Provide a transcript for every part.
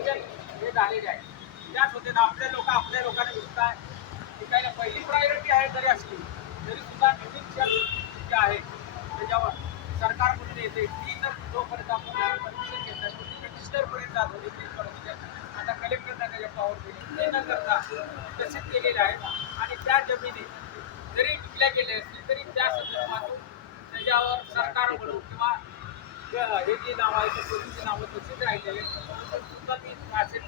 नियोजन हे झालेले आहे. त्याच होते ना आपले लोक आपल्या लोकांना विकताय. विकायला पहिली प्रायोरिटी आहे जरी असली तरी सुद्धा नवीन जे आहे त्याच्यावर सरकारकडून येते ती जर जोपर्यंत आपण परमिशन घेत नाही रजिस्टरपर्यंत जात होती आता कलेक्टरना त्याच्या पॉवर दिली ते न करता तसेच केलेले आहेत आणि त्या जमिनी जरी विकल्या गेल्या असतील तरी त्या संदर्भातून त्याच्यावर सरकारकडून किंवा हे जी नाव आहे ते पूर्वीची नावं तशीच राहिलेली सुद्धा ती असेल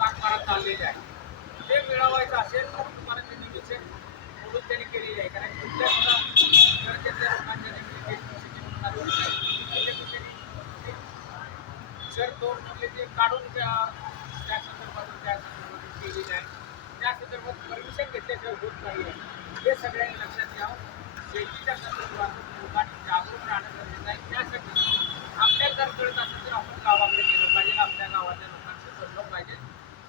मारत चाललेली आहे ते मिळवायचं असेल तर तुम्हाला त्यांनी विषय म्हणून त्यांनी केलेली आहे कारण कुठल्या सुद्धा लोकांच्या दोन म्हटले ते काढून त्या संदर्भातून त्या संदर्भातून केलेली आहे त्या संदर्भात परमिशन घेतल्याशिवाय होत नाही हे सगळ्यांनी लक्षात घ्यावं. शेतीच्या संदर्भातून लोकांनी जागरूक राहणं गरजेचं आहे त्यासाठी आपल्याला जर कळत असेल तर आपण गावाकडे गेलं पाहिजे आपल्या गावातल्या लोकांशी बोललं पाहिजे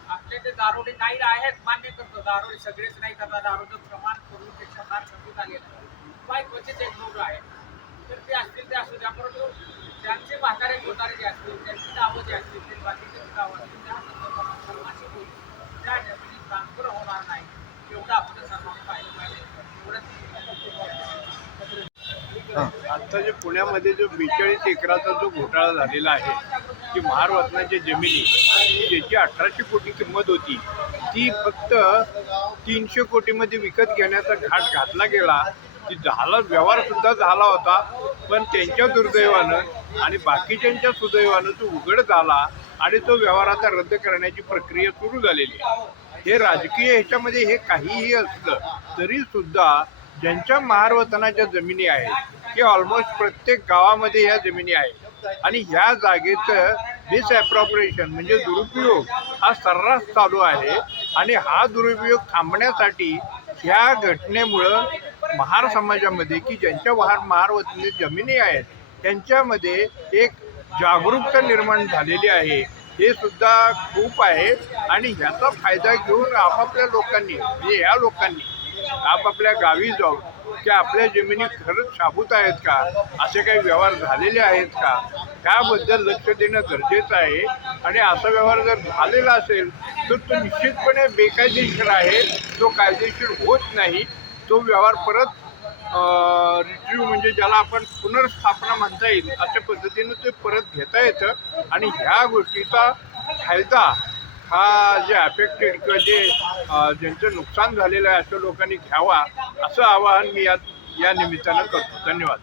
आपले ते दारोडे नाही आहेत मान्य करतो. दारोडे सगळेच नाही करतात दारोचं प्रमाण पूर्वीपेक्षा फार कमी झालेलं आहे काय क्वचित एक लोक आहे. तर ते असतील ते असू द्या. परंतु त्यांचे म्हातारे घोटारे जे असतील त्यांची नावं जे असतील ते बाकीचे नावं असतील त्या संदर्भात सर्वांशी बोलून त्या जमिनी ट्रान्सफर होणार नाही एवढं आपण सर्वांनी पाहिलं पाहिजे एवढंच आता जे पुण्यामध्ये जो बेचाळीस एकराचा जो घोटाळा झालेला आहे की महारत्नाच्या जमिनी ज्याची अठराशे कोटी किंमत होती ती फक्त तीनशे कोटीमध्ये विकत घेण्याचा घाट घातला गेला ती झाला व्यवहार सुद्धा झाला होता पण त्यांच्या दुर्दैवानं आणि बाकीच्यांच्या सुदैवानं तो उघड झाला आणि तो व्यवहार आता रद्द करण्याची प्रक्रिया सुरू झालेली आहे. हे राजकीय ह्याच्यामध्ये हे काहीही असलं तरी सुद्धा ज्यांच्या महारवतनाच्या जमिनी आहेत की ऑलमोस्ट प्रत्येक गावामध्ये ह्या जमिनी आहेत. आणि ह्या जागेचं डिसॲप्रॉप्रिएशन म्हणजे दुरुपयोग हा सर्रास चालू आहे. आणि हा दुरुपयोग थांबण्यासाठी ह्या घटनेमुळं महार समाजामध्ये की ज्यांच्या महार महारवतनी जमिनी आहेत त्यांच्यामध्ये एक जागरूकता निर्माण झालेली आहे. हे सुद्धा खूप आहे. आणि ह्याचा फायदा घेऊन आपापल्या लोकांनी म्हणजे ह्या लोकांनी आपापल्या गावी जाऊन की आपल्या जमिनी खरंच साबूत आहेत का? असे काही व्यवहार झालेले आहेत का? त्याबद्दल लक्ष देणं गरजेचं आहे. आणि असा व्यवहार जर झालेला असेल तर तो निश्चितपणे बेकायदेशीर आहे. तो कायदेशीर होत नाही. तो व्यवहार परत रिट्रीव म्हणजे ज्याला आपण पुनर्स्थापना म्हणता येईल अशा पद्धतीनं ते परत घेता येतं. आणि ह्या गोष्टीचा फायदा हा जे अफेक्टेड किंवा जे ज्यांचं नुकसान झालेलं आहे अशा लोकांनी घ्यावा असं आवाहन मी या या निमित्तानं करतो. धन्यवाद.